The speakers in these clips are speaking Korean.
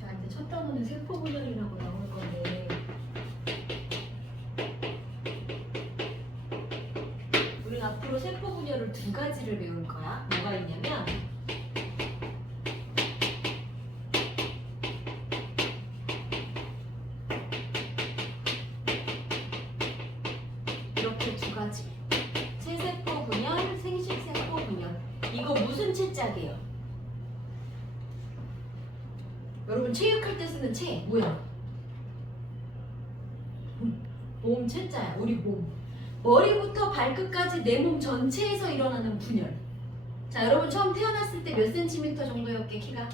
자, 이제 첫 단어는 세포 분열이라고 나올 건데 우리는 앞으로 세포 분열을 두 가지를 배울 거야. 뭐가 있냐면 이렇게 두 가지. 체세포 분열, 생식세포 분열. 이거 무슨 체짝이에요? 여러분 체육할 때 쓰는 체 뭐야? 몸 체자야. 우리 몸. 머리부터 발끝까지 내 몸 전체에서 일어나는 분열. 자, 여러분 처음 태어났을 때 몇 센티미터 정도였게 키가?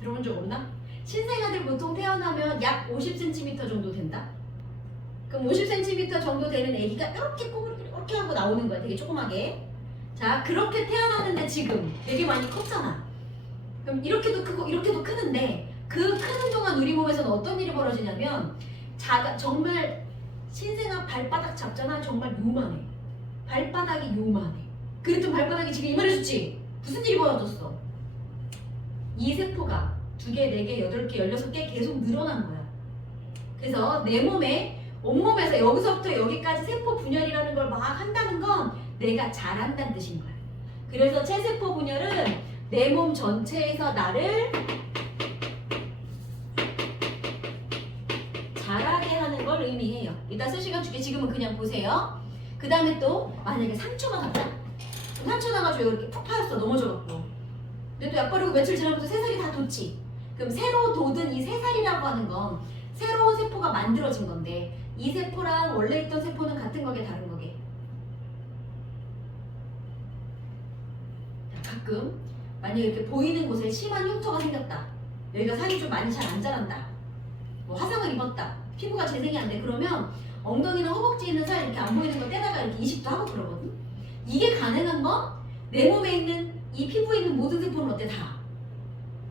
들어본 적 없나? 신생아들 보통 태어나면 약 50cm 정도 된다? 그럼 50cm 정도 되는 애기가 이렇게 꼬부리고 이렇게 하고 나오는 거야. 되게 조그맣게. 자, 그렇게 태어났는데 지금 되게 많이 컸잖아. 그럼 이렇게도 크고 이렇게도 크는데 그 크는 동안 우리 몸에서는 어떤 일이 벌어지냐면 정말 신생아 발바닥 잡잖아. 정말 요만해. 발바닥이 요만해. 그랬더니 발바닥이 지금 이만해졌지? 무슨 일이 벌어졌어? 이 세포가 2개, 4개, 8개, 16개 계속 늘어난 거야. 그래서 내 몸에 온몸에서 여기서부터 여기까지 세포 분열이라는 걸 막 한다는 건 내가 잘한다는 뜻인 거야. 그래서 체세포 분열은 내 몸 전체에서 나를 잘하게 하는 걸 의미해요. 이따 쓸 시간 줄게. 지금은 그냥 보세요. 그 다음에 또 만약에 상처가 났다. 상처 나가지고 이렇게 푹 파였어. 넘어져갖고. 근데 또 약 바르고 며칠 지나면서 새살이 다 돋지. 그럼 새로 돋은 이 새살이라고 하는 건 새로운 세포가 만들어진 건데 이 세포랑 원래 있던 세포는 같은 거게 다른 거게? 가끔 만약에 이렇게 보이는 곳에 심한 흉터가 생겼다. 여기가 살이 좀 많이 잘 안 자란다. 뭐 화상을 입었다. 피부가 재생이 안 돼. 그러면 엉덩이나 허벅지에 있는 살 이렇게 안 보이는 거 떼다가 이렇게 이식도 하고 그러거든. 이게 가능한 건 내 몸에 있는 이 피부에 있는 모든 세포는 어때? 다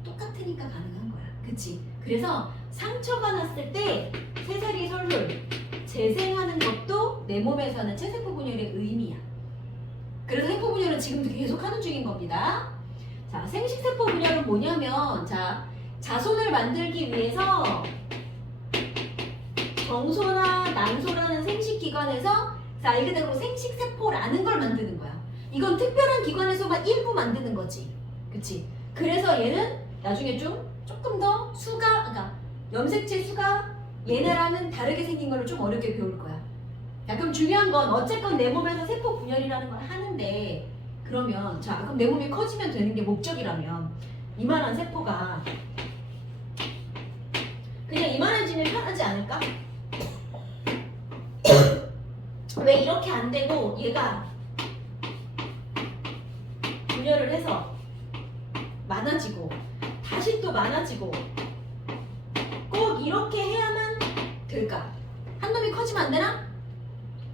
똑같으니까 가능한 거야. 그치? 그래서 상처가 났을 때 새살이 솔솔 재생하는 것도 내 몸에서는 체세포 분열의 의미야. 그래서 세포 분열은 지금도 계속 하는 중인 겁니다. 자, 생식세포 분열은 뭐냐면 자, 자손을 만들기 위해서 정소나 난소라는 생식기관에서 말 그대로 생식세포라는 걸 만드는 거야. 이건 특별한 기관에서만 일부 만드는 거지. 그치? 그래서 얘는 나중에 조금 더 수가, 그러니까 염색체 수가 얘네랑은 다르게 생긴 거를 좀 어렵게 배울 거야. 자, 그럼 중요한 건 어쨌건 내 몸에서 세포 분열이라는 걸 하는데 그러면 자, 그럼 내 몸이 커지면 되는 게 목적이라면 이만한 세포가 그냥 이만해지면 편하지 않을까? 왜 이렇게 안 되고 얘가 분열을 해서 많아지고 다시 또 많아지고 꼭 이렇게 해야만 될까? 한 놈이 커지면 안 되나?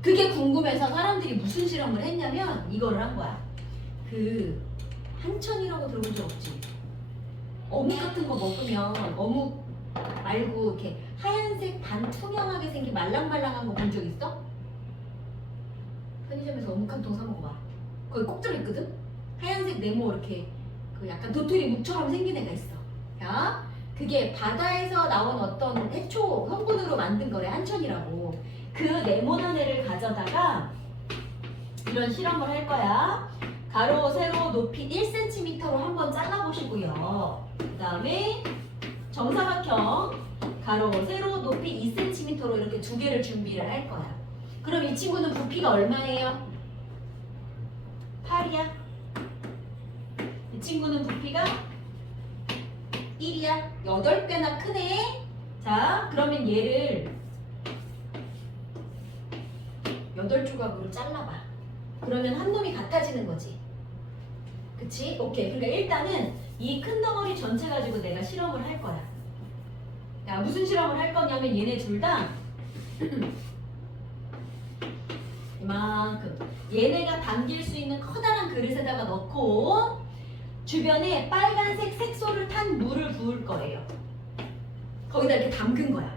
그게 궁금해서 사람들이 무슨 실험을 했냐면 이거를 한 거야. 그 한천이라고 들어본 적 없지? 어묵 같은 거 먹으면 어묵 말고 이렇게 하얀색 반투명하게 생긴 말랑말랑한 거 본 적 있어? 편의점에서 어묵 한 통 사 먹어봐. 거기 꼭 들어있거든? 하얀색 네모 이렇게 그 약간 도토리 묵처럼 생긴 애가 있어. 야, 그게 바다에서 나온 어떤 해초 성분으로 만든 거래. 한천이라고. 그 네모난 애를 가져다가 이런 실험을 할 거야. 가로 세로 높이 1cm로 한번 잘라보시고요. 그 다음에 정사각형 가로 세로 높이 2cm로 이렇게 두 개를 준비를 할 거야. 그럼 이 친구는 부피가 얼마예요? 8이야. 이 친구는 부피가 1이야. 8배나 크네. 자, 그러면 얘를 8조각으로 잘라봐. 그러면 한 놈이 같아지는 거지. 그치? 오케이. 그러니까 일단은 이 큰 덩어리 전체 가지고 내가 실험을 할 거야. 야, 무슨 실험을 할 거냐면 얘네 둘 다 이만큼 얘네가 담길 수 있는 커다란 그릇에다가 넣고 주변에 빨간색 색소를 탄 물을 부을 거예요. 거기다 이렇게 담근 거야.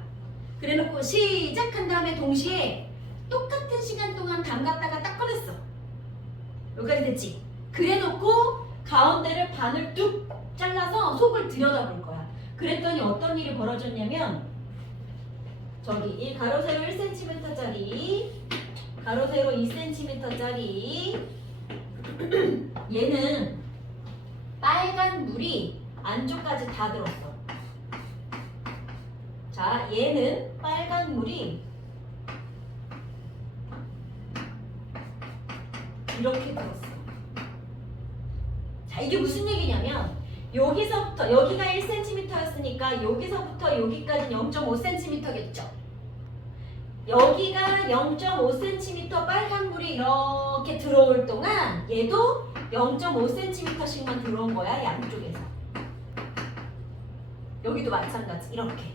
그래 놓고 시작한 다음에 동시에 똑같은 시간 동안 담갔다가 딱 꺼냈어. 여기까지 됐지? 그래놓고 가운데를 반을 뚝 잘라서 속을 들여다볼 거야. 그랬더니 어떤 일이 벌어졌냐면 저기 이 가로 세로 1cm짜리 가로 세로 2cm짜리 얘는 빨간 물이 안쪽까지 다 들었어. 자, 얘는 빨간 물이 이렇게 들었어. 자, 이게 무슨 얘기냐면 여기서부터 여기가 1cm였으니까 여기서부터 여기까지는 0.5cm겠죠. 여기가 0.5cm 빨간 물이 이렇게 들어올 동안 얘도 0.5cm씩만 들어온 거야, 양쪽에서. 여기도 마찬가지, 이렇게.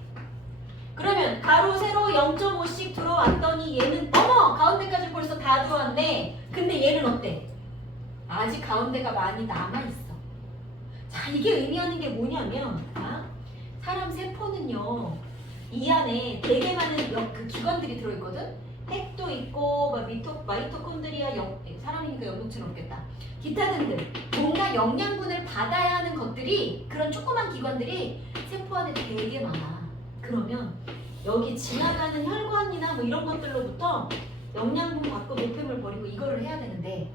그러면 가로 세로 0.5씩 들어왔더니 얘는 어머! 가운데까지 벌써 다 들어왔네. 근데 얘는 어때? 아직 가운데가 많이 남아있어. 자, 이게 의미하는 게 뭐냐면 사람 세포는요 이 안에 되게 많은 그 기관들이 들어있거든. 핵도 있고 마이토콘드리아 사람이니까 영국처럼 없겠다. 기타 등등 뭔가 영양분을 받아야 하는 것들이 그런 조그만 기관들이 세포 안에 되게 많아. 그러면 여기 지나가는 혈관이나 뭐 이런 것들로부터 영양분 받고 노폐물 버리고 이거를 해야 되는데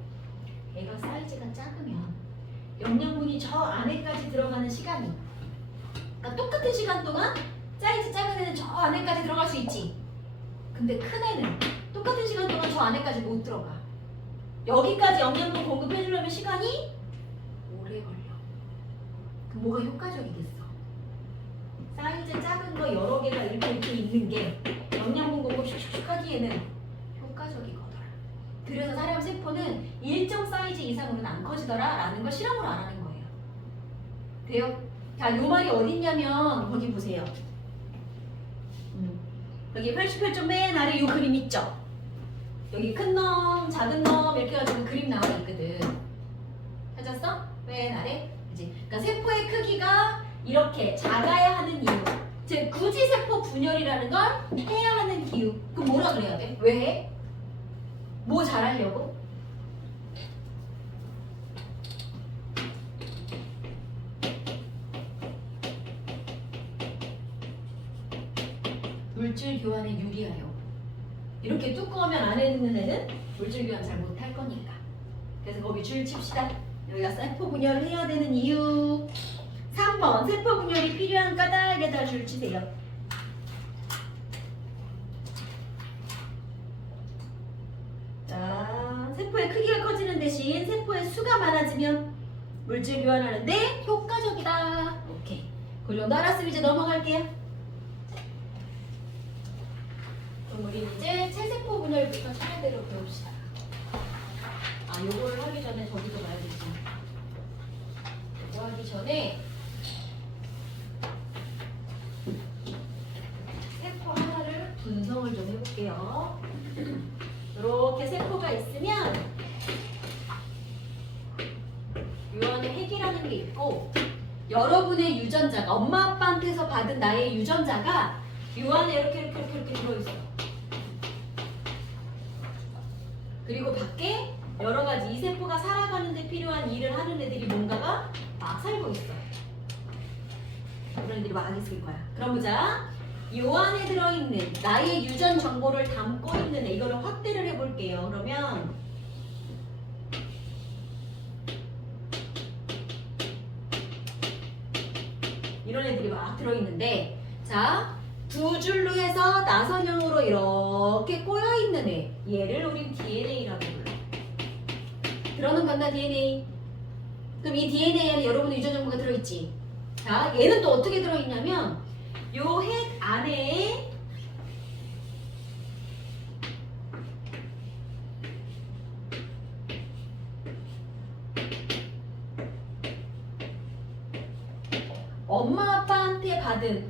얘가 사이즈가 작으면 영양분이 저 안에까지 들어가는 시간이 그러니까 똑같은 시간 동안 사이즈 작은 애는 저 안에까지 들어갈 수 있지. 근데 큰 애는 똑같은 시간 동안 저 안에까지 못 들어가. 여기까지 영양분 공급해주려면 시간이 오래 걸려. 그럼 뭐가 효과적이겠어? 사이즈 작은 거 여러 개가 이렇게 있는 게 영양분 공급 슉슉 하기에는 효과적이거든. 그래서 사람 세포는 일정 사이즈 이상으로는 안 커지더라 라는 걸 실험으로 알아낸 거예요. 돼요? 자, 요 말이 어딨냐면 거기 보세요. 여기 88점 맨 아래 요 그림 있죠? 여기 큰 놈, 작은 놈 이렇게 해가지고 그림 나와 있거든. 찾았어? 맨 아래? 그치? 그러니까 세포의 크기가 이렇게 작아야 하는 이유, 즉 굳이 세포 분열이라는 걸 해야 하는 이유. 그럼 뭐라 그래야 돼? 왜 해? 뭐 잘하려고? 물질 교환에 유리하려고. 이렇게 두꺼우면 안에 있는 애는 물질 교환 잘 못할 거니까. 그래서 거기 줄 칩시다. 여기가 세포 분열을 해야 되는 이유. 3번 세포 분열이 필요한 까닭에다 줄 치세요. 자, 세포의 크기가 커지는 대신 세포의 수가 많아지면 물질 교환하는데 효과적이다. 오케이. 그 정도 알았으면 이제 넘어갈게요. 그럼 우리 이제 체세포 분열부터 차례대로 배웁시다. 요거를 하기 전에 저기도 봐야 되지. 요거 하기 전에 세포 하나를 분석을 좀 해볼게요. 이렇게 세포가 있으면 요 안에 핵이라는 게 있고 여러분의 유전자가 엄마 아빠한테서 받은 나의 유전자가 요 안에 이렇게 들어있어. 그리고 밖에 여러 가지 이 세포가 살아가는 데 필요한 일을 하는 애들이 뭔가가 막 살고 있어. 그런 애들이 막 있을 거야. 그럼 보자. 요 안에 들어있는 나의 유전 정보를 담고 있는 애, 이거를 확대를 해볼게요. 그러면 이런 애들이 막 들어있는데, 자, 두 줄로 해서 나선형으로 이렇게 꼬여있는 애, 얘를 우린 DNA라고 불러. 들어는 봤나 DNA? 그럼 이 DNA 안에 여러분의 유전 정보가 들어있지. 자, 얘는 또 어떻게 들어있냐면 요 핵 안에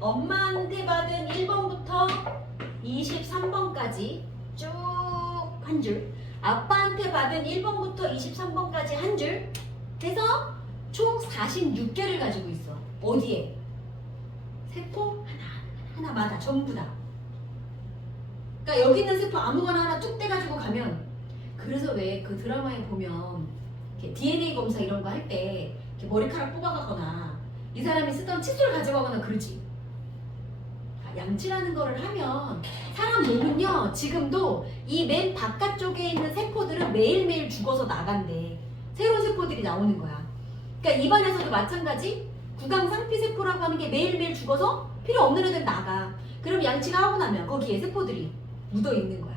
엄마한테 받은 1번부터 23번까지 쭉 한 줄, 아빠한테 받은 1번부터 23번까지 한 줄 해서 총 46개를 가지고 있어. 어디에? 세포 하나마다 전부 다. 그러니까 여기 있는 세포 아무거나 하나 뚝 떼가지고 가면, 그래서 왜 그 드라마에 보면 이렇게 DNA 검사 이런 거 할 때 머리카락 뽑아가거나 이 사람이 쓰던 칫솔 가져가거나 그러지. 양치라는 거를 하면 사람 몸은요 지금도 이 맨 바깥쪽에 있는 세포들은 매일매일 죽어서 나간대. 새로운 세포들이 나오는 거야. 그러니까 입안에서도 마찬가지. 구강상피세포라고 하는 게 매일매일 죽어서 필요 없는 애들 나가. 그럼 양치가 하고 나면 거기에 세포들이 묻어 있는 거야.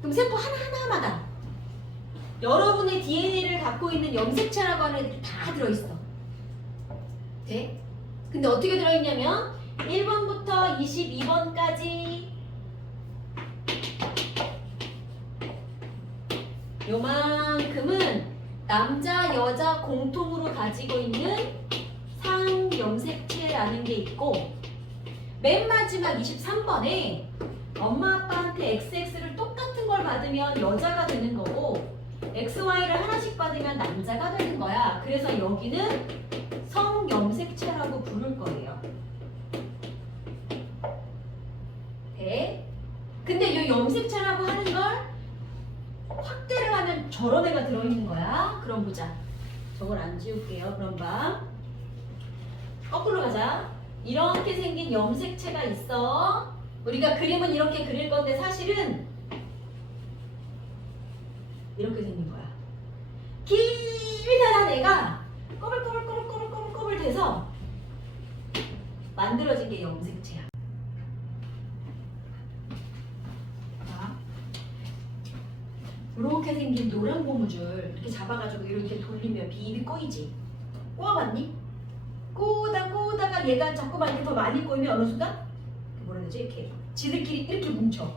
그럼 세포 하나하나마다 여러분의 DNA를 갖고 있는 염색체라고 하는 애들이 다 들어있어. 돼? 근데 어떻게 들어있냐면 1번부터 22번까지 요만큼은 남자, 여자 공통으로 가지고 있는 상염색체라는 게 있고 맨 마지막 23번에 엄마 아빠한테 XX를 똑같은 걸 받으면 여자가 되는 거고 XY를 하나씩 받으면 남자가 되는 거야. 그래서 여기는 성염색체라고 부를 거예요. 네. 근데 이 염색체라고 하는 걸 확대를 하면 저런 애가 들어있는 거야. 그럼 보자. 저걸 안 지울게요. 그럼 봐. 거꾸로 가자. 이렇게 생긴 염색체가 있어. 우리가 그림은 이렇게 그릴 건데 사실은 이렇게 생긴 거야. 길다란 애가 꼬불꼬불꼬불꼬불꼬불 돼서 만들어진 게 염색체야. 이렇게 생긴 노란 고무줄 이렇게 잡아가지고 이렇게 돌리면 비비 꼬이지. 꼬아봤니? 꼬다가 얘가 자꾸만 이렇게 더 많이 꼬이면 어느 순간 뭐라 해야 되지? 이렇게 지들끼리 이렇게 뭉쳐.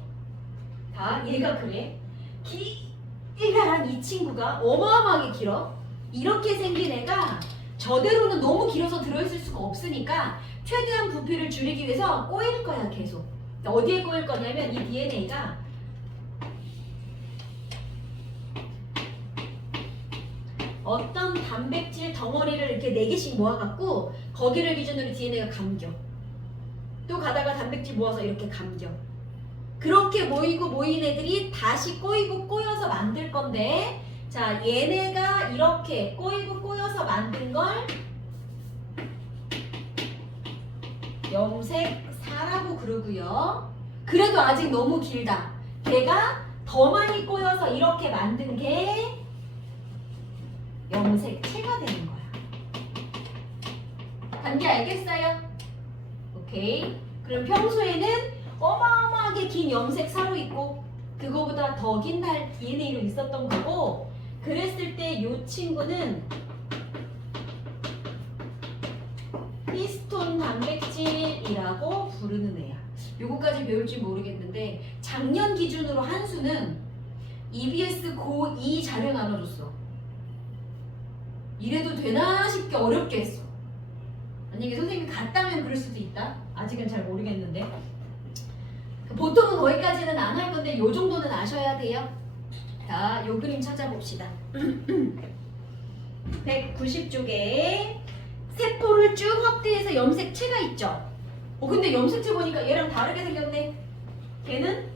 다 얘가 그래. 길다란 이 친구가 어마어마하게 길어. 이렇게 생긴 애가 저대로는 너무 길어서 들어있을 수가 없으니까 최대한 부피를 줄이기 위해서 꼬일 거야 계속. 어디에 꼬일 거냐면 이 DNA가 어떤 단백질 덩어리를 이렇게 4개씩 모아갖고 거기를 기준으로 DNA가 감겨. 또 가다가 단백질 모아서 이렇게 감겨. 그렇게 모인 애들이 다시 꼬이고 꼬여서 만들 건데 자 얘네가 이렇게 꼬이고 꼬여서 만든 걸 염색사라고 그러고요. 그래도 아직 너무 길다. 걔가 더 많이 꼬여서 이렇게 만든 게 염색체가 되는 거야. 단계 알겠어요? 오케이. 그럼 평소에는 어마어마하게 긴 염색사로 있고 그거보다 더 긴 DNA로 있었던 거고 그랬을 때 이 친구는 히스톤 단백질이라고 부르는 애야. 요거까지 배울지 모르겠는데 작년 기준으로 한 수는 EBS 고2 자료 나눠줬어. 이래도 되나 싶게 어렵게 했어. 만약에 선생님이 갔다면 그럴 수도 있다. 아직은 잘 모르겠는데 보통은 거기까지는 안 할 건데 요 정도는 아셔야 돼요. 자, 요 그림 찾아봅시다. 190쪽에 세포를 쭉 확대해서 염색체가 있죠. 근데 염색체 보니까 얘랑 다르게 생겼네. 걔는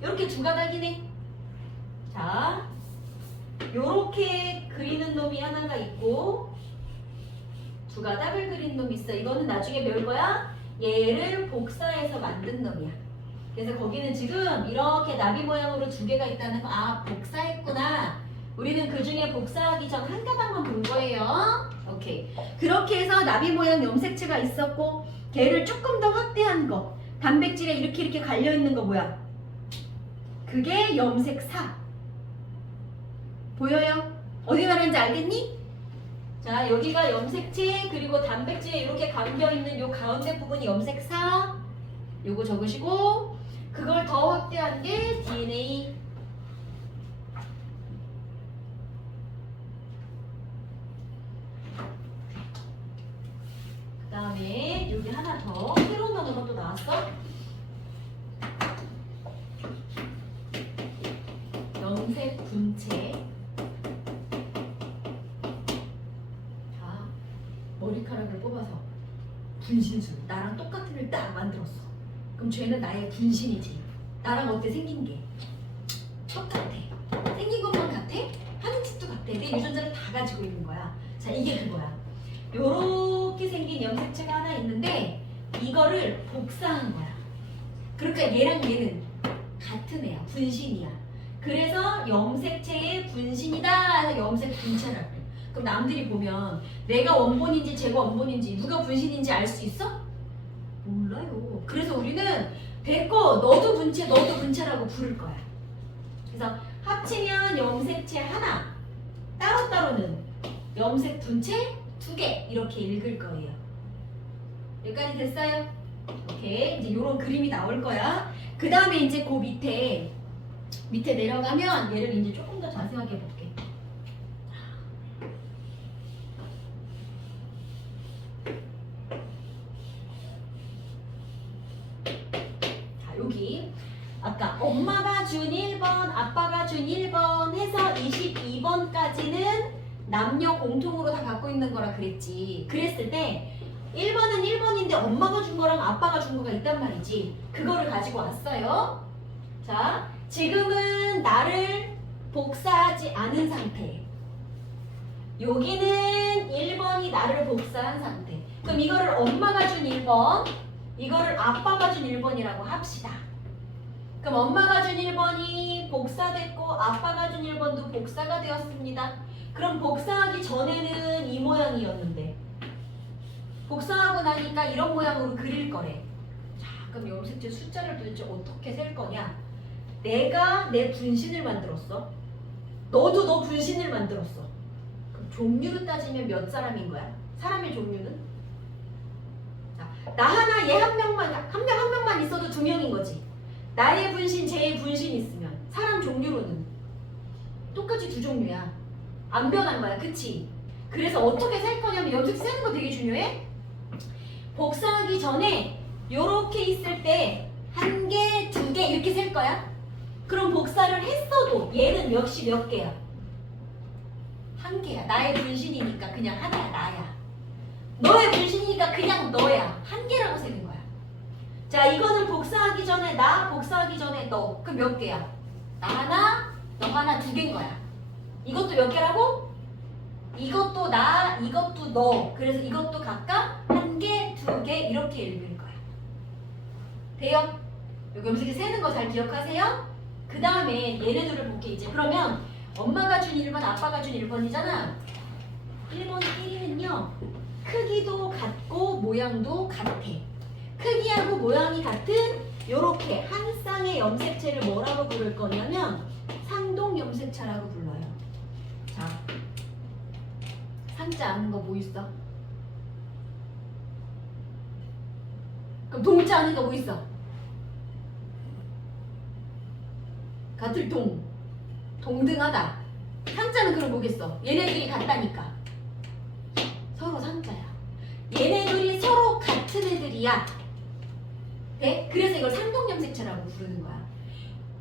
이렇게 두 가닥이네. 자, 요렇게 그리는 놈이 하나가 있고 두 가닥을 그린 놈이 있어. 이거는 나중에 배울 거야. 얘를 복사해서 만든 놈이야. 그래서 거기는 지금 이렇게 나비 모양으로 두 개가 있다는 거. 아, 복사했구나. 우리는 그 중에 복사하기 전 한 가닥만 본 거예요. 오케이. 그렇게 해서 나비 모양 염색체가 있었고 걔를 조금 더 확대한 거. 단백질에 이렇게 갈려있는 거 뭐야? 그게 염색사. 보여요? 어디 말하는지 알겠니? 자, 여기가 염색체 그리고 단백질에 이렇게 감겨있는 요 가운데 부분이 염색사. 요거 적으시고 그걸 더 확대한 게 DNA. 그 다음에 여기 하나 더 새로운 단어가 또 나왔어. 염색 분체. 자, 머리카락을 뽑아서 분신술. 나랑 똑같은 애를 딱 만들었어. 그럼 쟤는 나의 분신이지. 나랑 어때 생긴 게? 똑같아. 생긴 것만 같아? 하는 짓도 같아. 내 가지고 있는 거야. 자, 이게 그거야. 요렇게 생긴 염색체가 하나 있는데 이거를 복사한 거야. 그러니까 얘랑 얘는 같은 애야. 분신이야. 그래서 염색체의 분신이다 해서 염색 분체라고 그래. 그럼 남들이 보면 내가 원본인지 제가 원본인지 누가 분신인지 알 수 있어? 몰라요. 그래서 우리는 됐고 너도 분체 너도 분체라고 부를 거야. 그래서 합치면 염색체 하나, 따로따로는 염색 분체 2개 이렇게 읽을 거예요. 여기까지 됐어요? 오케이. 이제 요런 그림이 나올 거야. 그 다음에 이제 그 밑에 내려가면 얘를 이제 조금 더 자세하게 볼게. 자, 여기 아까 엄마가 준 1번, 아빠가 준 1번 해서 22번까지는 남녀 공통으로 다 갖고 있는 거라 그랬지. 그랬을 때 1번은 1번인데 엄마가 준 거랑 아빠가 준 거가 있단 말이지. 그거를 가지고 왔어요. 자, 지금은 나를 복사하지 않은 상태. 여기는 1번이 나를 복사한 상태. 그럼 이거를 엄마가 준 1번, 이거를 아빠가 준 1번이라고 합시다. 그럼 엄마가 준 1번이 복사됐고 아빠가 준 1번도 복사가 되었습니다. 그럼 복사하기 전에는 이 모양이었는데 복사하고 나니까 이런 모양으로 그릴 거래. 자, 그럼 염색체 숫자를 도대체 어떻게 셀 거냐? 내가 내 분신을 만들었어. 너도 너 분신을 만들었어. 그럼 종류로 따지면 몇 사람인 거야? 사람의 종류는? 자, 나 하나 얘 한 명만 한 명만 있어도 2명인 거지. 나의 분신, 쟤의 분신 있으면 사람 종류로는 똑같이 2종류야. 안 변한 거야, 그치? 그래서 어떻게 셀 거냐면 염색 세는 거 되게 중요해. 복사하기 전에 요렇게 있을 때 1개, 2개 이렇게 셀 거야. 그럼 복사를 했어도 얘는 역시 몇 개야? 1개야. 나의 분신이니까 그냥 하나야, 나야. 너의 분신이니까 그냥 너야. 1개라고 세는 거야. 자, 이거는 복사하기 전에 나, 복사하기 전에 너. 그럼 몇 개야? 나 하나, 너 하나, 2개인 거야. 이것도 몇 개라고? 이것도 나, 이것도 너. 그래서 이것도 각각 1개, 2개 이렇게 읽을 거야. 돼요? 여기 염색체 세는 거 잘 기억하세요? 그 다음에 얘네들을 볼게 이제. 그러면 엄마가 준 1번, 아빠가 준 1번이잖아. 1번 1위는요. 크기도 같고 모양도 같아. 크기하고 모양이 같은 요렇게 한 쌍의 염색체를 뭐라고 부를 거냐면 상동 염색체라고 불러요. 자, 상자 아는 거 뭐 있어? 그럼 동자 아는 거 뭐 있어? 같을 동. 동등하다. 상자는 그럼 뭐겠어? 얘네들이 같다니까. 서로 상자야. 얘네들이 서로 같은 애들이야. 네? 그래서 이걸 상동염색체라고 부르는 거야.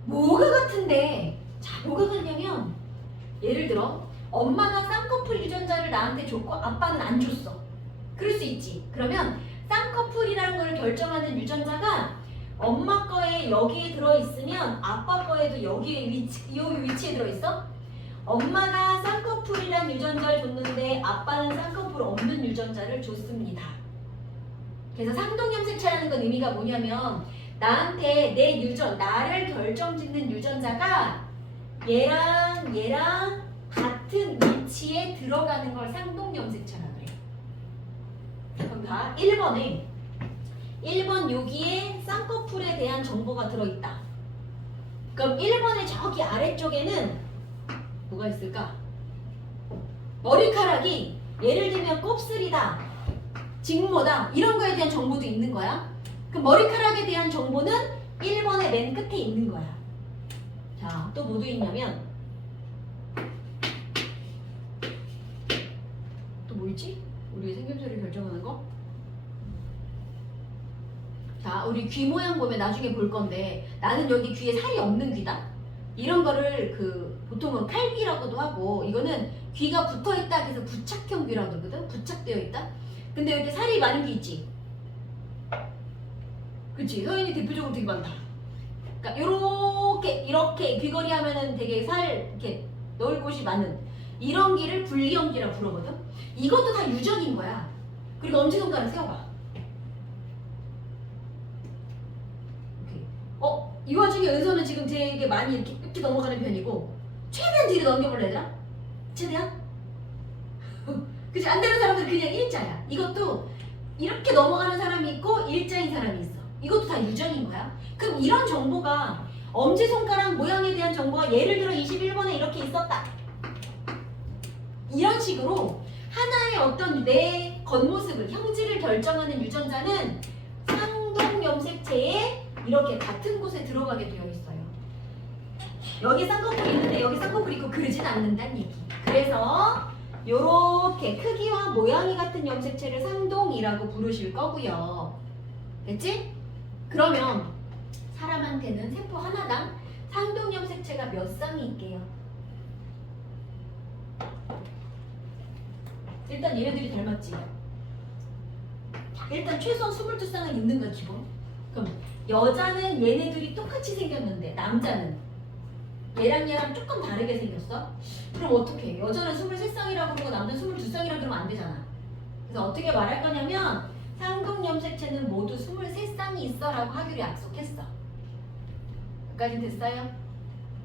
뭐가 같은데? 자, 뭐가 같냐면 예를 들어 엄마가 쌍꺼풀 유전자를 나한테 줬고 아빠는 안 줬어. 그럴 수 있지. 그러면 쌍꺼풀이라는 걸 결정하는 유전자가 엄마 거에 여기에 들어있으면 아빠 거에도 여기에 이 위치에 들어있어? 엄마가 쌍꺼풀이란 유전자를 줬는데 아빠는 쌍꺼풀 없는 유전자를 줬습니다. 그래서 상동염색체라는 건 의미가 뭐냐면 나한테 내 나를 결정짓는 유전자가 얘랑 같은 위치에 들어가는 걸 상동염색체라고 그래. 그럼 봐. 1번 여기에 쌍꺼풀에 대한 정보가 들어있다. 그럼 1번의 저기 아래쪽에는 뭐가 있을까? 머리카락이 예를 들면 곱슬이다, 직모다 이런 거에 대한 정보도 있는 거야. 그럼 머리카락에 대한 정보는 1번의 맨 끝에 있는 거야. 자, 또 뭐도 있냐면 또 뭐 있지? 우리의 생김새를 결정하는 거? 자, 우리 귀 모양 보면 나중에 볼 건데 나는 여기 귀에 살이 없는 귀다. 이런 거를 보통은 칼귀라고도 하고 이거는 귀가 붙어있다 해서 부착형 귀라고 그러거든. 부착되어 있다. 근데 이렇게 살이 많은 귀 있지? 그치? 서인이 대표적으로 되게 많다. 그러니까 이렇게 귀걸이 하면은 되게 살 이렇게 넣을 곳이 많은 이런 기를 불리형기라 부르거든. 이것도 다 유전인 거야. 그리고 엄지손가락 세워봐. 이 와중에 은서는 지금 되게 많이 이렇게 넘어가는 편이고 최대한 뒤로 넘겨볼래 얘들아? 최대한? 그치? 안 되는 사람들은 그냥 일자야. 이것도 이렇게 넘어가는 사람이 있고 일자인 사람이 있어. 이것도 다 유전인 거야. 그럼 이런 정보가 엄지손가락 모양에 대한 정보가 예를 들어 21번에 이렇게 있었다. 이런 식으로 하나의 어떤 내 겉모습을, 형질을 결정하는 유전자는 상동염색체에 이렇게 같은 곳에 들어가게 되어 있어요. 여기 쌍꺼풀 있는데 여기 쌍꺼풀 있고 그러진 않는다는 얘기. 그래서 요렇게 크기와 모양이 같은 염색체를 상동이라고 부르실 거고요. 됐지? 그러면 사람한테는 세포 하나당 상동염색체가 몇 쌍이 있게요? 일단 얘네들이 닮았지? 일단 최소한 22쌍은 있는 거야 기본. 그럼 여자는 얘네들이 똑같이 생겼는데 남자는 얘랑 조금 다르게 생겼어? 그럼 어떻게 해? 여자는 23쌍이라고 그러고 남자는 22쌍이라고 그러면 안 되잖아. 그래서 어떻게 말할 거냐면 상동염색체는 모두 23쌍이 있어 라고 하기로 약속했어. 여기까지 됐어요?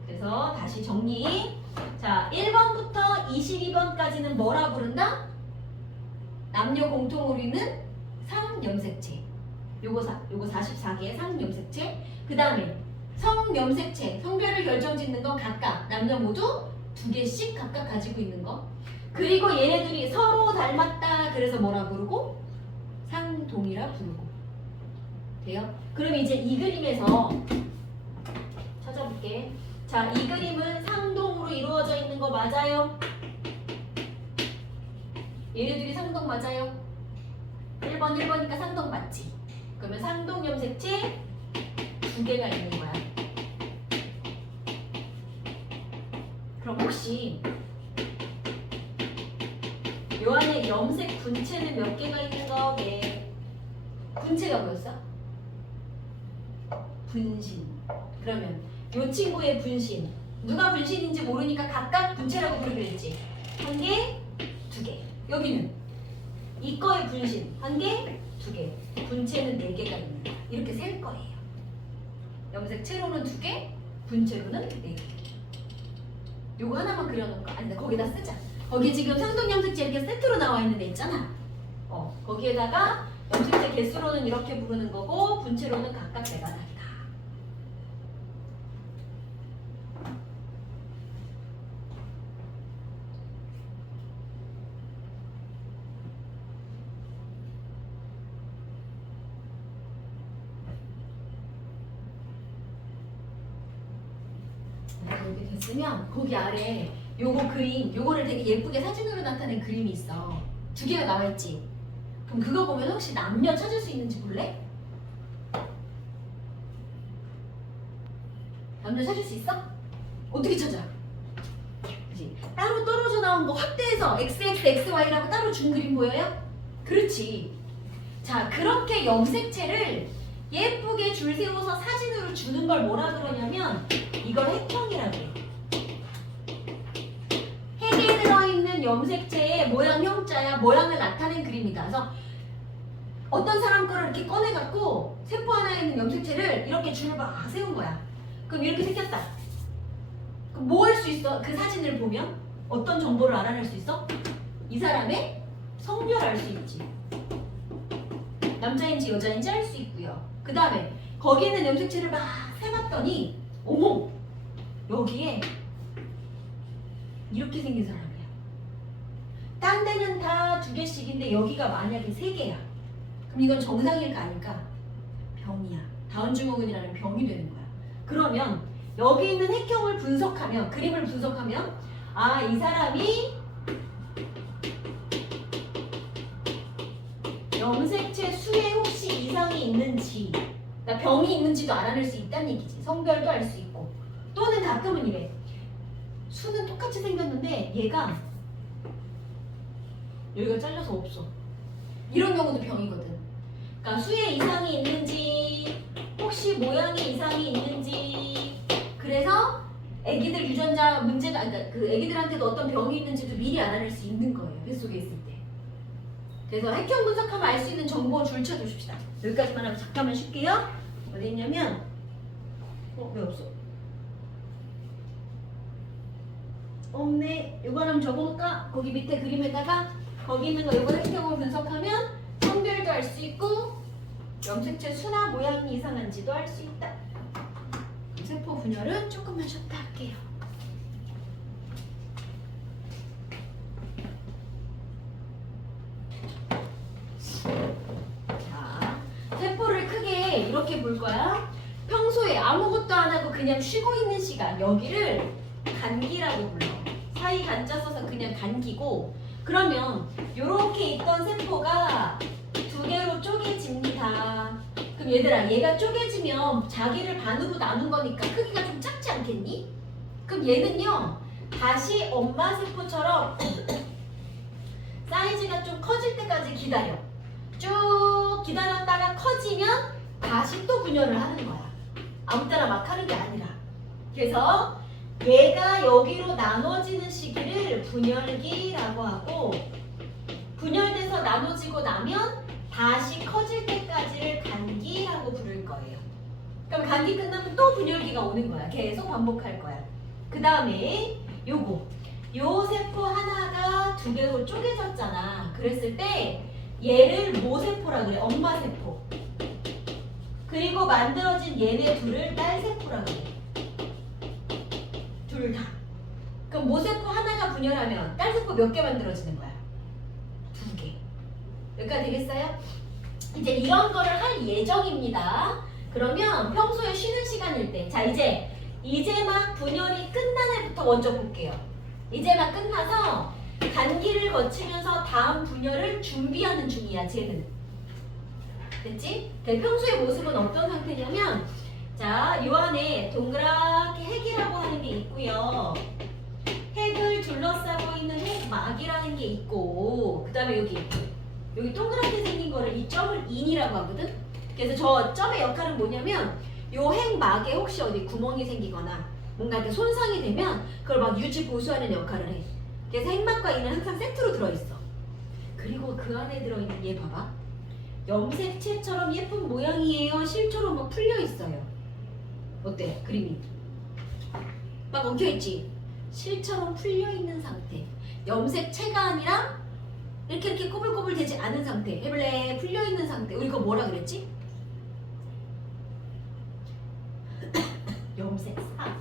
그래서 다시 정리. 자, 1번부터 22번까지는 뭐라 부른다? 남녀 공통으로 있는 상염색체. 요거 44개의 상염색체. 그 다음에 성염색체, 성별을 결정짓는 건 각각 남녀 모두 2개씩 각각 가지고 있는 거. 그리고 얘네들이 서로 닮았다 그래서 뭐라 부르고? 상동이라 부르고. 돼요? 그럼 이제 이 그림에서 찾아볼게. 자, 이 그림은 상동으로 이루어져 있는 거 맞아요? 얘네들이 상동 맞아요? 1번이니까 상동 맞지? 그러면 상동염색체 2개가 있는 거야. 그럼 혹시 요 안에 염색 분체는 몇 개가 있는 거? 네. 분체가 뭐였어? 분신. 그러면 요 친구의 분신. 누가 분신인지 모르니까 각각 분체라고 부르기로 했지. 1개, 2개. 여기는 이거의 분신. 1개, 2개. 분체는 4개가 있는 거야. 이렇게 셀 거예요. 염색체로는 2개, 분체로는 4개. 요거 하나만 그려놓을까? 아니, 거기다 쓰자. 거기 지금 상동염색체 이렇게 세트로 나와 있는 데 있잖아. 거기에다가 염색체 개수로는 이렇게 부르는 거고 분체로는 각각 내가 다르다. 이렇게 됐으면 거기 아래 요거 그림, 요거를 되게 예쁘게 사진으로 나타낸 그림이 있어. 2개가 나와있지? 그럼 그거 보면 혹시 남녀 찾을 수 있는지 볼래? 남녀 찾을 수 있어? 어떻게 찾아? 그치? 따로 떨어져 나온 거 확대해서 XX, XY라고 따로 준 그림 보여요? 그렇지. 자, 그렇게 염색체를 예쁘게 줄 세워서 사진으로 주는 걸 뭐라 그러냐면 이걸 핵형이라고 해. 핵에 들어있는 염색체의 모양 형자야 모양을 나타낸 그림이다. 그래서 어떤 사람 거를 이렇게 꺼내갖고 세포 하나에 있는 염색체를 이렇게 줄을 막 세운 거야. 그럼 이렇게 생겼다. 그럼 뭐 할 수 있어? 그 사진을 보면 어떤 정보를 알아낼 수 있어? 이 사람의 성별 알 수 있지. 남자인지 여자인지 알 수 있고요. 그 다음에 거기에 있는 염색체를 막 세봤더니 어머! 여기에 이렇게 생긴 사람이야. 딴 데는 다 2개씩인데 여기가 만약에 3개야. 그럼 이건 정상일까 아닐까? 병이야. 다운증후군이라는 병이 되는 거야. 그러면 여기 있는 핵형을 분석하면, 그림을 분석하면 아, 이 사람이 염색체 수에 혹시 이상이 있는지, 그러니까 병이 있는지도 알아낼 수 있다는 얘기지. 성별도 알 수 있고. 또는 가끔은 이래. 수는 똑같이 생겼는데 얘가 여기가 잘려서 없어. 이런 경우도 병이거든. 그러니까 수에 이상이 있는지, 혹시 모양에 이상이 있는지, 그래서 애기들 유전자 문제가, 그러니까 그 애기들한테도 어떤 병이 있는지도 미리 알아낼 수 있는 거예요. 뱃속에 있을 때. 그래서 핵형 분석하면 알 수 있는 정보 줄 쳐주십시다. 여기까지만 하고 잠깐만 쉴게요. 어디 있냐면, 왜 없어? 없네. 이거 한번 적어볼까? 거기 밑에 그림에다가 거기 있는 거 이거 핵형으로 분석하면 성별도 알 수 있고 염색체 수나 모양이 이상한지도 알 수 있다. 세포 분열은 조금만 쉬었다 할게요. 자, 세포를 크게 이렇게 볼 거야. 평소에 아무것도 안 하고 그냥 쉬고 있는 시간, 여기를 간기라고 불러. 사이 간자 써서 그냥 간기고, 그러면 이렇게 있던 세포가 두 개로 쪼개집니다. 그럼 얘들아, 얘가 쪼개지면 자기를 반으로 나눈 거니까 크기가 좀 작지 않겠니? 그럼 얘는요, 다시 엄마 세포처럼 사이즈가 좀 커질 때까지 기다려. 쭉 기다렸다가 커지면 다시 또 분열을 하는 거야. 아무 때나 막 하는 게 아니라. 그래서 얘가 여기로 나눠지는 시기를 분열기라고 하고, 분열돼서 나눠지고 나면 다시 커질 때까지를 간기라고 부를 거예요. 그럼 간기 끝나면 또 분열기가 오는 거야. 계속 반복할 거야. 그 다음에 요 세포 하나가 두 개로 쪼개졌잖아. 그랬을 때 얘를 모세포라 그래. 엄마 세포. 그리고 만들어진 얘네 둘을 딸세포라 그래. 둘 다. 그럼 모세포 하나가 분열하면 딸세포 몇 개 만들어지는 거야? 두 개. 여기까지 되겠어요? 이제 이런 거를 할 예정입니다. 그러면 평소에 쉬는 시간일 때, 자 이제 막 분열이 끝난 애부터 먼저 볼게요. 이제 막 끝나서 단기를 거치면서 다음 분열을 준비하는 중이야, 쟤는. 됐지? 평소의 모습은 어떤 상태냐면, 자, 요 안에 동그랗게 핵이라고 하는 게 있고요. 핵을 둘러싸고 있는 핵막이라는 게 있고, 그 다음에 여기 동그랗게 생긴 거를 이 점을 인이라고 하거든? 그래서 저 점의 역할은 뭐냐면, 요 핵막에 혹시 어디 구멍이 생기거나 뭔가 이렇게 손상이 되면 그걸 막 유지 보수하는 역할을 해. 그래서 핵막과 인은 항상 세트로 들어있어. 그리고 그 안에 들어있는 얘 봐봐. 염색체처럼 예쁜 모양이에요. 실처럼 막 풀려있어요. 어때? 그림이 막 엉켜있지? 실처럼 풀려있는 상태. 염색체가 아니라 이렇게 꼬불꼬불 되지 않은 상태. 해볼래? 풀려있는 상태. 우리 그거 뭐라 그랬지? 염색사.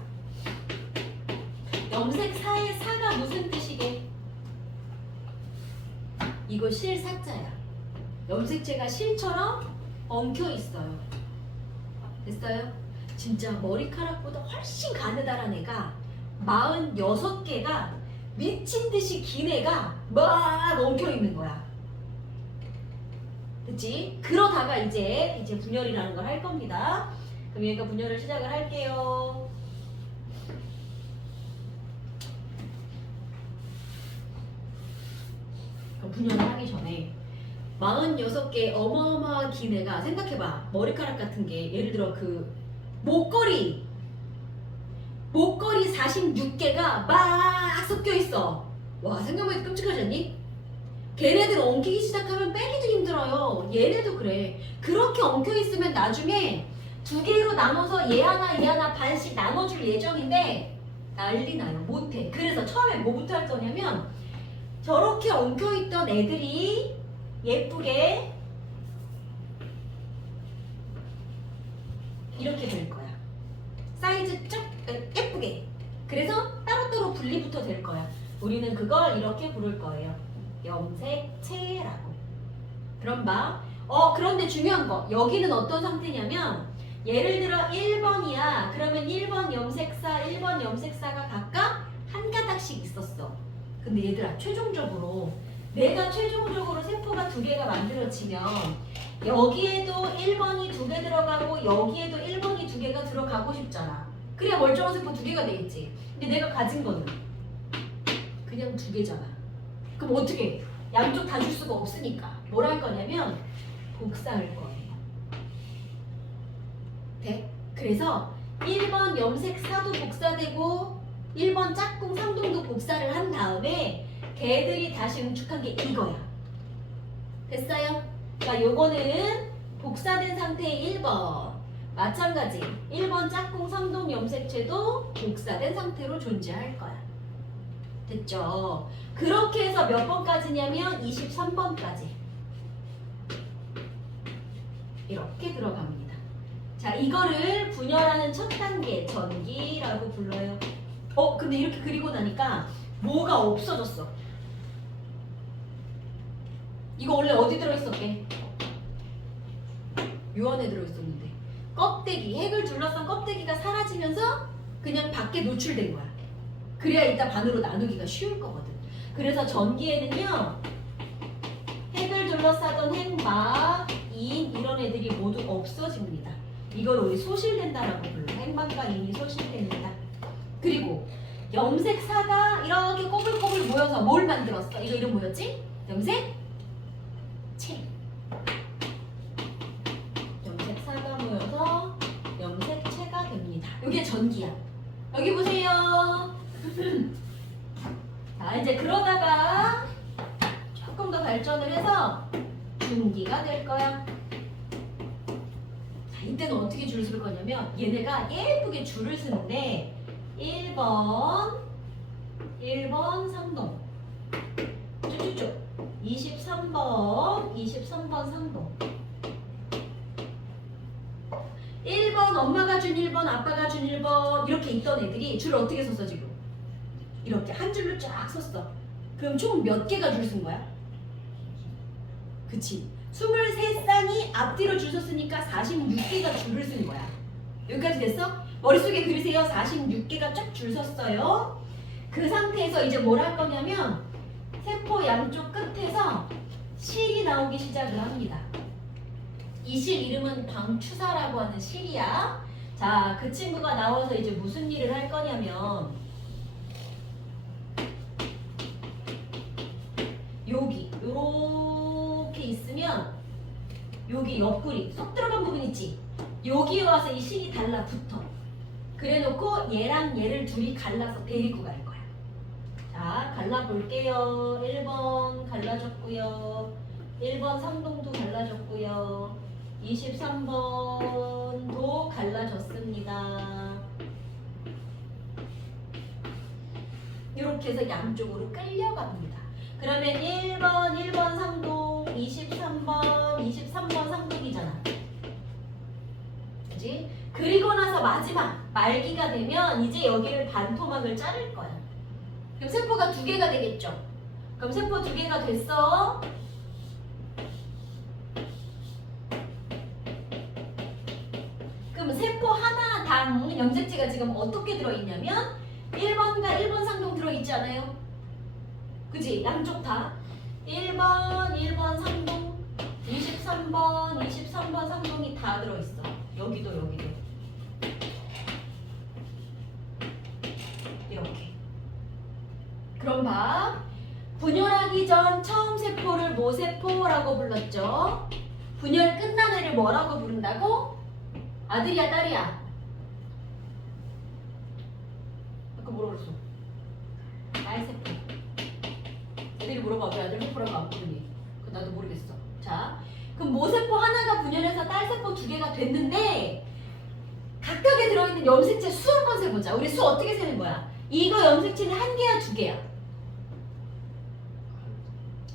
염색사의 사가 무슨 뜻이게? 이거 실사자야. 염색체가 실처럼 엉켜있어요. 됐어요? 진짜 머리카락보다 훨씬 가느다란 애가 46개가 미친듯이 긴 애가 막 엉켜있는 거야. 됐지? 그러다가 이제 분열이라는 걸 할 겁니다. 그럼 얘가 분열을 시작을 할게요. 분열을 하기 전에 46개 어마어마한 긴 애가, 생각해봐. 머리카락 같은 게 예를 들어 그 목걸이 46개가 막 섞여 있어. 와, 생각만 해도 끔찍하지 않니? 걔네들 엉키기 시작하면 빼기도 힘들어요. 얘네도 그래. 그렇게 엉켜 있으면 나중에 두 개로 나눠서 얘 하나 반씩 나눠줄 예정인데 난리 나요. 못해. 그래서 처음에 뭐부터 할 거냐면, 저렇게 엉켜있던 애들이 예쁘게 이렇게 될 거야. 사이즈 쫙 예쁘게. 그래서 따로따로 분리부터 될 거야. 우리는 그걸 이렇게 부를 거예요. 염색체라고. 그럼 봐. 그런데 중요한 거. 여기는 어떤 상태냐면, 예를 들어 1번이야. 그러면 1번 염색사, 1번 염색사가 각각 한 가닥씩 있었어. 근데 얘들아, 내가 최종적으로 세포가 두 개가 만들어지면 여기에도 1번이 두 개 들어가고 여기에도 1번이 두 개가 들어가고 싶잖아. 그래야 멀쩡한 세포 두 개가 되겠지. 근데 내가 가진 거는 그냥 두 개잖아. 그럼 어떻게 해? 양쪽 다 줄 수가 없으니까 뭘 할 거냐면 복사할 거예요. 돼? 그래서 1번 염색사도 복사되고 1번 짝꿍 상동도 복사를 한 다음에 걔들이 다시 응축한 게 이거야. 됐어요? 그러니까 요거는 복사된 상태의 1번. 마찬가지 1번 짝꿍 상동 염색체도 복사된 상태로 존재할 거야. 됐죠? 그렇게 해서 몇 번까지냐면 23번까지 이렇게 들어갑니다. 자, 이거를 분열하는 첫 단계 전기라고 불러요. 근데 이렇게 그리고 나니까 뭐가 없어졌어. 이거 원래 어디 들어있었게? 요 안에 들어있었는데 껍데기, 핵을 둘러싼 껍데기가 사라지면서 그냥 밖에 노출된 거야. 그래야 이따 반으로 나누기가 쉬울 거거든. 그래서 전기에는요, 핵을 둘러싸던 핵막, 인 이런 애들이 모두 없어집니다. 이걸 우리 소실된다라고 불러. 핵막과 인이 소실됩니다. 그리고 염색사가 이렇게 꼬불꼬불 모여서 뭘 만들었어? 이거 이름 뭐였지? 염색체. 염색사가 모여서 염색체가 됩니다. 이게 전기야. 여기 보세요. 자, 이제 그러다가 조금 더 발전을 해서 중기가 될 거야. 자, 이때는 어떻게 줄을 쓸 거냐면 얘네가 예쁘게 줄을 쓰는데 1번 상동 쭉쭉쭉 23번 상동 1번 엄마가 준 1번 아빠가 준 1번 이렇게 있던 애들이 줄을 어떻게 섰어 지금? 이렇게 한 줄로 쫙 섰어. 그럼 총 몇 개가 줄 쓴 거야? 그치? 23쌍이 앞뒤로 줄 섰으니까 46개가 줄을 쓴 거야. 여기까지 됐어? 머릿속에 그리세요. 46개가 쫙 줄 섰어요. 그 상태에서 이제 뭘 할 거냐면 세포 양쪽 끝에서 실이 나오기 시작을 합니다. 이 실 이름은 방추사라고 하는 실이야. 자, 그 친구가 나와서 이제 무슨 일을 할 거냐면 여기 요렇게 있으면 여기 옆구리 쏙 들어간 부분 있지? 여기에 와서 이 실이 달라붙어. 그래놓고 얘랑 얘를 둘이 갈라서 데리고 갈 거야. 자, 갈라볼게요. 1번 갈라졌고요. 1번 상동도 갈라졌고요. 23번도 갈라졌습니다. 이렇게 해서 양쪽으로 끌려갑니다. 그러면 1번 상동, 23번 상동이잖아. 그지? 그리고 나서 마지막 말기가 되면 이제 여기를 반토막을 자를 거야. 그럼 세포가 2개가 되겠죠? 그럼 세포 2개가 됐어. 그럼 세포 하나당 염색체가 지금 어떻게 들어있냐면 1번과 1번 상동 들어있지 않아요? 그지? 양쪽 다 1번 상동 23번 상동이 다 들어있어. 여기도 이렇게. 그럼 봐. 분열하기 전 처음 세포를 모세포라고 불렀죠. 분열 끝난 애를 뭐라고 부른다고? 아들이야 딸이야? 아까 뭐라 그랬어? 딸세포. 애들이 물어봐. 왜 아들 세포라고 안 부르니? 나도 모르겠어. 자, 그럼 모세포 하나가 분열해서 딸세포 2개가 됐는데 각각에 들어있는 염색체 수 한번 세보자. 우리 수 어떻게 세는 거야? 이거 염색체는 1개야 2개야?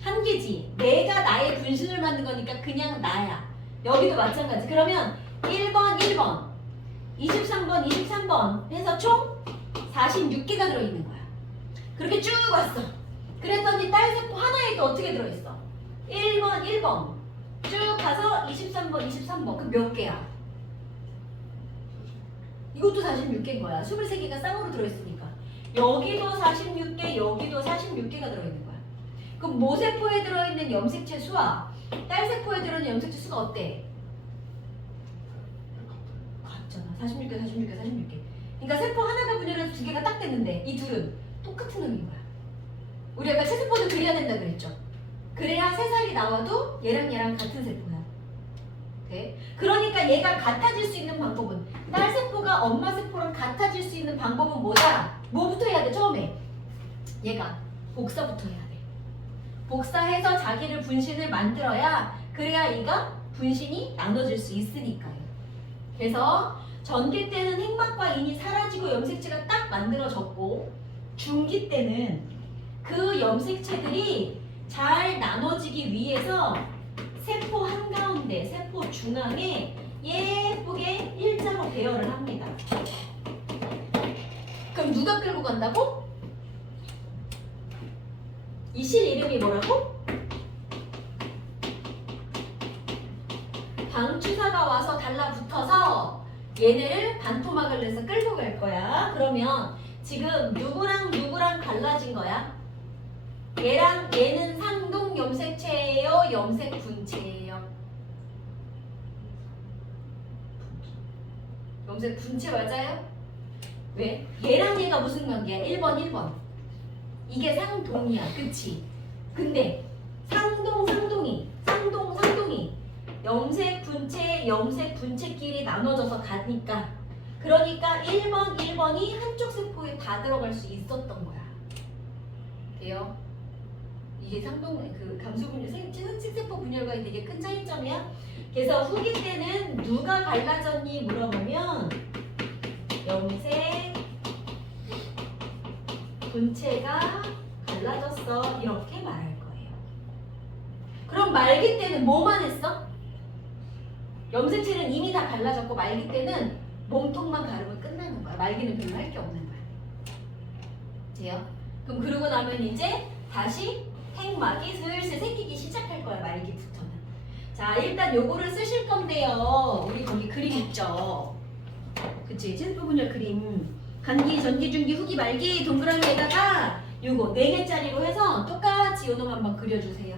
1개지. 내가 나의 분신을 만든 거니까 그냥 나야. 여기도 마찬가지. 그러면 1번 23번 해서 총 46개가 들어있는 거야. 그렇게 쭉 왔어. 그랬더니 딸세포 하나에 또 어떻게 들어있어? 1번 쭉 가서 23번 그 몇 개야? 이것도 46개인 거야. 23개가 쌍으로 들어있으니까 여기도 46개 여기도 46개가 들어있는 거야. 그럼 모세포에 들어있는 염색체 수와 딸세포에 들어있는 염색체 수가 어때? 같잖아. 46개. 그러니까 세포 하나가 분열해서 2개가 딱 됐는데 이 둘은 똑같은 놈인 거야. 우리 아까 체세포도 그려야 된다 그랬죠? 그래야 새살이 나와도 얘랑 같은 세포야. 돼. 그러니까 얘가 같아질 수 있는 방법은 딸 세포가 엄마 세포랑 같아질 수 있는 방법은 뭐다? 뭐부터 해야 돼? 처음에 얘가 복사부터 해야 돼. 복사해서 자기를 분신을 만들어야 그래야 얘가 분신이 나눠질 수 있으니까요. 그래서 전기 때는 핵막과 인이 사라지고 염색체가 딱 만들어졌고 중기 때는 그 염색체들이 잘 나눠지기 위해서 세포 한가운데, 세포 중앙에 예쁘게 일자로 배열을 합니다. 그럼 누가 끌고 간다고? 이 실 이름이 뭐라고? 방추사가 와서 달라붙어서 얘네를 반토막을 내서 끌고 갈 거야. 그러면 지금 누구랑 누구랑 갈라진 거야? 얘랑 얘는 상동 염색체예요? 염색 분체예요? 염색 분체 맞아요? 왜? 얘랑 얘가 무슨 관계야? 1번 1번 이게 상동이야. 그치? 근데 상동이 염색 분체끼리 나눠져서 가니까 그러니까 1번이 한쪽 세포에 다 들어갈 수 있었던 거야. 돼요? 이게 상동 그 감수분열 생식세포 분열과의 되게 큰 차이점이야. 그래서 후기 때는 누가 갈라졌니 물어보면 염색 분체가 갈라졌어 이렇게 말할 거예요. 그럼 말기 때는 뭐만 했어? 염색체는 이미 다 갈라졌고 말기 때는 몸통만 가르면 끝나는 거야. 말기는 별로 할 게 없는 거야. 돼요? 그럼 그러고 나면 이제 다시 핵막이 슬슬 생기기 시작할 거야. 말기부터는. 자, 일단 요거를 쓰실 건데요. 우리 거기 그림 있죠? 그치? 세포 분열 그림. 간기, 전기, 중기, 후기, 말기 동그라미에다가 요거 4개짜리로 해서 똑같이 요놈 한번 그려주세요.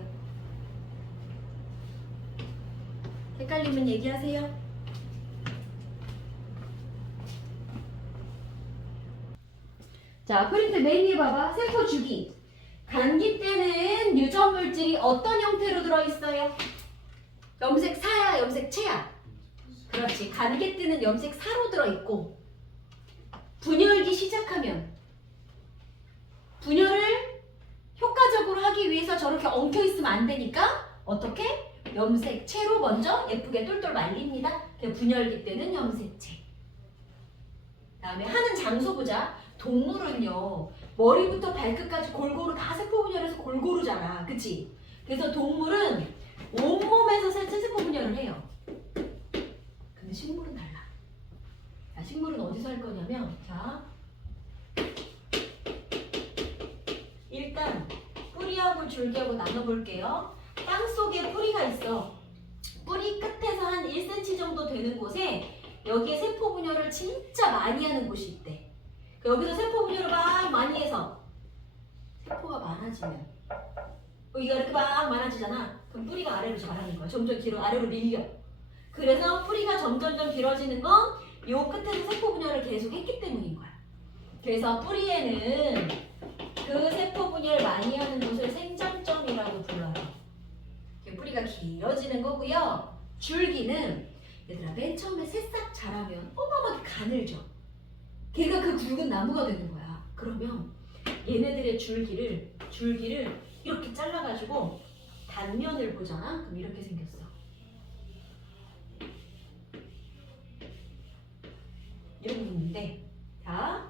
헷갈리면 얘기하세요. 자, 프린트 맨 위에 봐봐. 세포 주기. 간기 때는 유전 물질이 어떤 형태로 들어있어요? 염색사야, 염색체야? 그렇지. 간기 때는 염색사로 들어있고 분열기 시작하면 분열을 효과적으로 하기 위해서 저렇게 엉켜있으면 안 되니까 어떻게? 염색체로 먼저 예쁘게 똘똘 말립니다. 분열기 때는 염색체. 다음에 하는 장소 보자. 동물은요 머리부터 발끝까지 골고루 다 세포 분열해서 골고루 자라. 그치? 그래서 동물은 온몸에서 세포 분열을 해요. 근데 식물은 달라. 자, 식물은 어디서 할 거냐면 자 일단 뿌리하고 줄기하고 나눠볼게요. 땅속에 뿌리가 있어. 뿌리 끝에서 한 1cm 정도 되는 곳에 여기에 세포 분열을 진짜 많이 하는 곳이 있대. 여기서 세포 분열을 막 많이 해서 세포가 많아지면 여기가 이렇게 막 많아지잖아. 그럼 뿌리가 아래로 자라는 거야. 점점 아래로 밀려. 그래서 뿌리가 점점 길어지는 건 요 끝에서 세포 분열을 계속 했기 때문인 거야. 그래서 뿌리에는 그 세포 분열 많이 하는 곳을 생장점이라고 불러요. 뿌리가 길어지는 거고요. 줄기는 얘들아 맨 처음에 새싹 자라면 어마어마하게 가늘죠. 걔가 그 굵은 나무가 되는 거야. 그러면 얘네들의 줄기를 이렇게 잘라가지고 단면을 보잖아. 그럼 이렇게 생겼어. 이렇게 있는데 자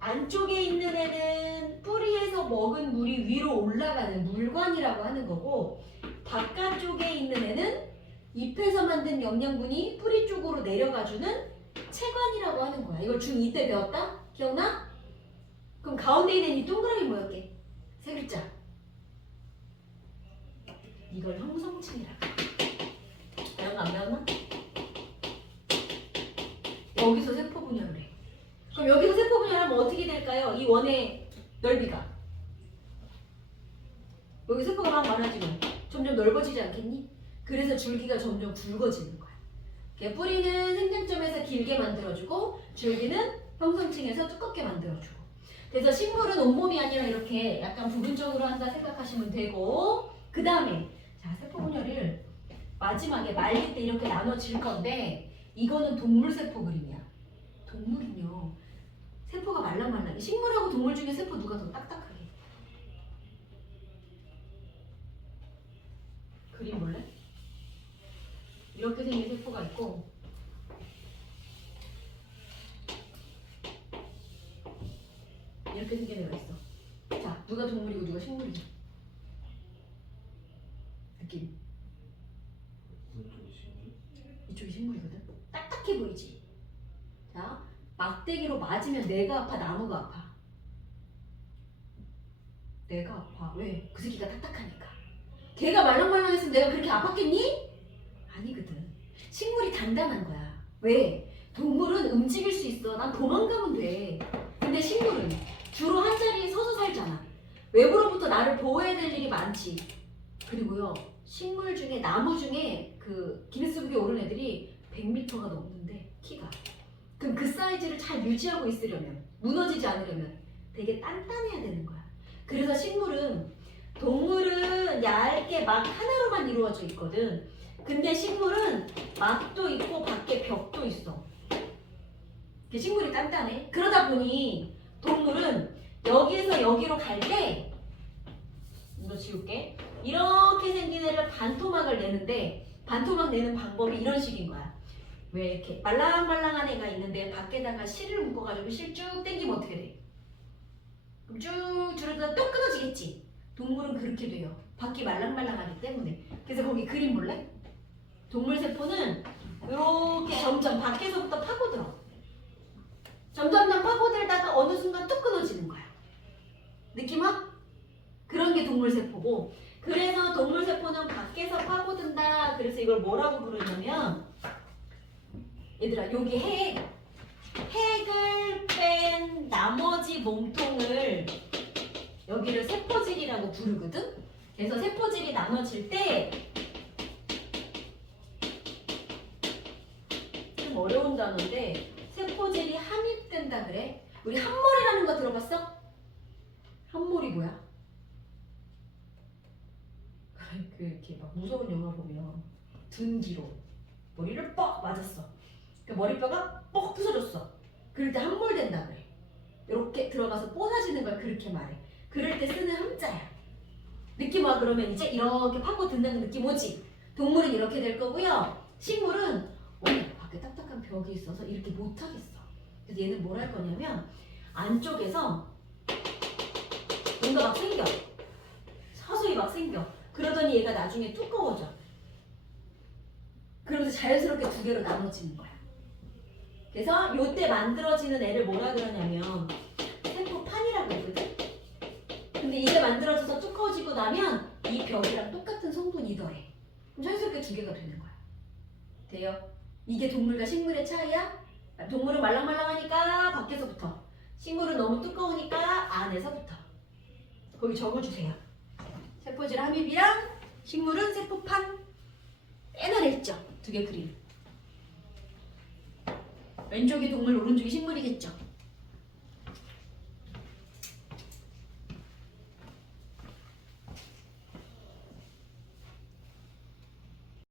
안쪽에 있는 애는 뿌리에서 먹은 물이 위로 올라가는 물관이라고 하는 거고 바깥쪽에 있는 애는 잎에서 만든 영양분이 뿌리 쪽으로 내려가주는 체관이라고 하는 거야. 이걸 중2 때 배웠다? 기억나? 그럼 가운데 있는 이 동그라미 뭐였게? 세 글자. 이걸 형성층이라고. 배웠나 안 배웠나? 여기서 세포 분열을 해. 그럼 여기서 세포 분열하면 어떻게 될까요? 이 원의 넓이가. 여기 세포가 막 많아지면 점점 넓어지지 않겠니? 그래서 줄기가 점점 굵어지는 거야. 뿌리는 생장점에서 길게 만들어주고 줄기는 형성층에서 두껍게 만들어주고. 그래서 식물은 온몸이 아니라 이렇게 약간 부분적으로 한다 생각하시면 되고 그 다음에 자 세포 분열을 마지막에 말릴 때 이렇게 나눠질 건데 이거는 동물 세포 그림이야. 동물은요 세포가 말랑말랑해. 식물하고 동물 중에 세포 누가 더 딱딱하게? 그림 볼래? 이렇게 생긴 세포가 있고 이렇게 생긴 애가 있어. 자, 누가 동물이고 누가 식물이지? 느낌. 이쪽이 식물이거든. 딱딱해 보이지? 자, 막대기로 맞으면 내가 아파, 나무가 아파? 내가 아파. 왜? 그 새끼가 딱딱하니까. 걔가 말랑말랑했으면 내가 그렇게 아팠겠니? 아니거든. 식물이 단단한 거야. 왜? 동물은 움직일 수 있어. 난 도망가면 돼. 근데 식물은 주로 한 자리에 서서 살잖아. 외부로부터 나를 보호해야 될 일이 많지. 그리고요, 식물 중에, 나무 중에 그 기네스북에 오른 애들이 100m가 넘는데, 키가. 그럼 그 사이즈를 잘 유지하고 있으려면, 무너지지 않으려면 되게 단단해야 되는 거야. 그래서 식물은, 동물은 얇게 막 하나로만 이루어져 있거든. 근데 식물은 막도 있고 밖에 벽도 있어. 그 식물이 단단해. 그러다 보니 동물은 여기에서 여기로 갈 때, 이거 지울게. 이렇게 생긴 애를 반토막을 내는데, 반토막 내는 방법이 이런 식인 거야. 왜 이렇게 말랑말랑한 애가 있는데 밖에다가 실을 묶어가지고 실 쭉 당기면 어떻게 돼? 그럼 쭉 줄어들다 또 끊어지겠지. 동물은 그렇게 돼요. 밖이 말랑말랑하기 때문에. 그래서 거기 그림 볼래? 동물 세포는 이렇게 점점 밖에서부터 파고들어. 점점점 파고들다가 어느 순간 뚝 끊어지는 거야. 느낌 와? 그런 게 동물 세포고. 그래서 동물 세포는 밖에서 파고든다. 그래서 이걸 뭐라고 부르냐면, 얘들아, 여기 핵을 뺀 나머지 몸통을 여기를 세포질이라고 부르거든. 그래서 세포질이 나눠질 때 좀 어려운 단어인데 세포질이 함입된다 그래. 우리 함몰이라는 거 들어봤어? 함몰이 뭐야? 그 이렇게 막 무서운 영화 보면 둔기로 머리를 뻑 맞았어. 그 머리뼈가 뻑 부서졌어. 그럴 때 함몰된다 그래. 이렇게 들어가서 뽀사지는 걸 그렇게 말해. 그럴 때 쓰는 함자야. 느낌 와? 그러면 이제 이렇게 파고든다는 느낌 오지? 동물은 이렇게 될 거고요. 식물은 밖에 딱딱한 벽이 있어서 이렇게 못하겠어. 그래서 얘는 뭘 할 거냐면 안쪽에서 뭔가 막 생겨. 서서히 막 생겨. 그러더니 얘가 나중에 두꺼워져. 그러면서 자연스럽게 두 개로 나눠지는 거야. 그래서 요때 만들어지는 애를 뭐라 그러냐면 세포판이라고 했거든. 근데 이게 만들어져서 두꺼워지고 나면 이 벽이랑 똑같은 성분이더래. 그럼 자연스럽게 두 개가 되는 거야. 돼요? 이게 동물과 식물의 차이야? 동물은 말랑말랑하니까 밖에서부터, 식물은 너무 두꺼우니까 안에서부터. 거기 적어주세요. 세포질 함입이랑 식물은 세포판. 맨 아래 있죠? 두 개 그림. 왼쪽이 동물, 오른쪽이 식물이겠죠?